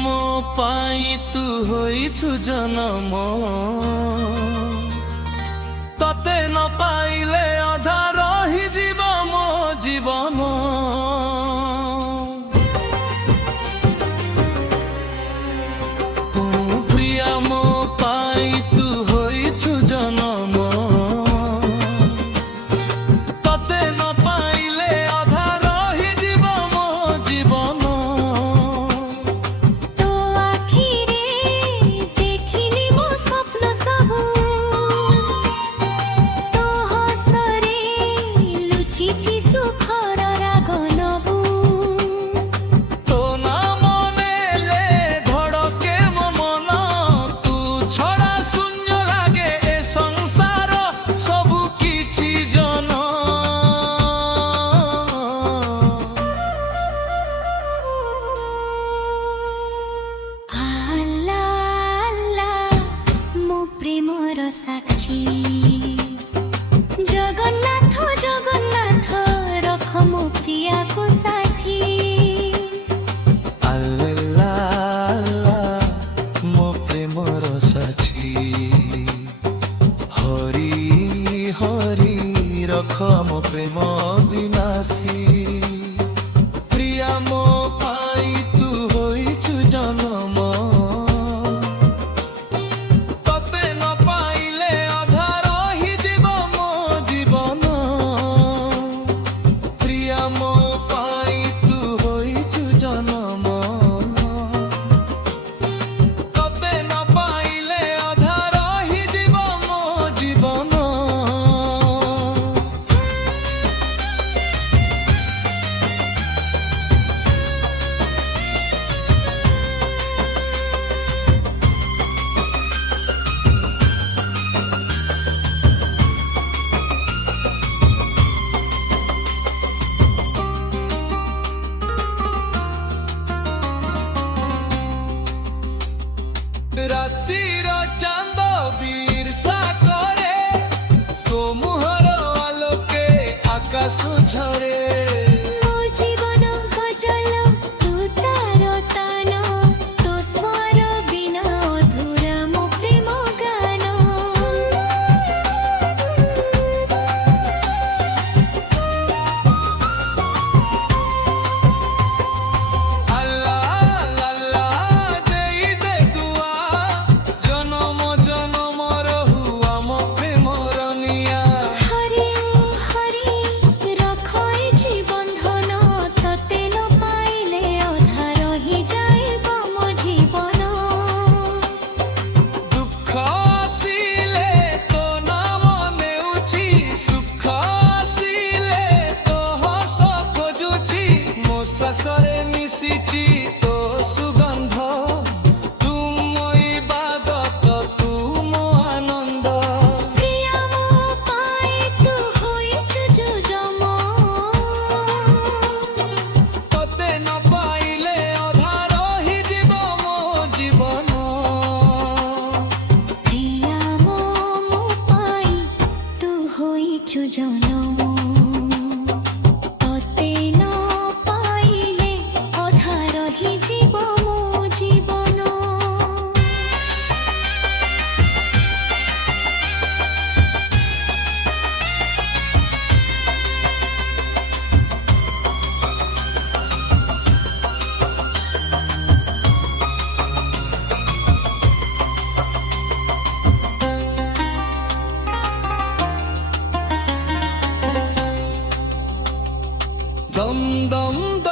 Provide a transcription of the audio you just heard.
ମୋ ପାଇଁ ତୁ ହୋଇଛୁ ଜନମ ତତେ ନ ପାଇଲେ ଅଧା ରହିଯିବ ମୋ ଜୀବନ ପ୍ରିୟା ମୋ ପାଇଁ ତୁ ହୋଇଛୁ ଜନମ ତତେ ନ ପାଇଲେ ଅଧା ରହିଯିବ ମୋ ଜୀବନ সাক্ষী জগন্নাথ জগন্নাথ রখ মো প্রিয়াকু সাথী আল্লাহ আল্লাহ মো প্রেমর সাথী হরি হরি রখ মো প্রেম বিনাশী প্রিয়া মো পাই তু হইছু জনম রাতির চাঁদ বিরসা করে তো মুহর আলোকে আকাশ ঝরে ମୋ ଜୀବନ ଗଜଲ ତୁ ତାର ତାନ ତୋ ସ୍ୱର ବିନା ଅଧୁରା ମୋ ପ୍ରେମ ଗାନ শ্বাসরে মিশিছি তো সুগন্ধ তুমই বাদত তুম আনন্দ প্রিয়া মো পাই তু হইছু যোজম ততে ন পাইলে অধা রহিଯିব ମୋ জীবন প্রিয়া মো পাই তু হইছু জনম দম দম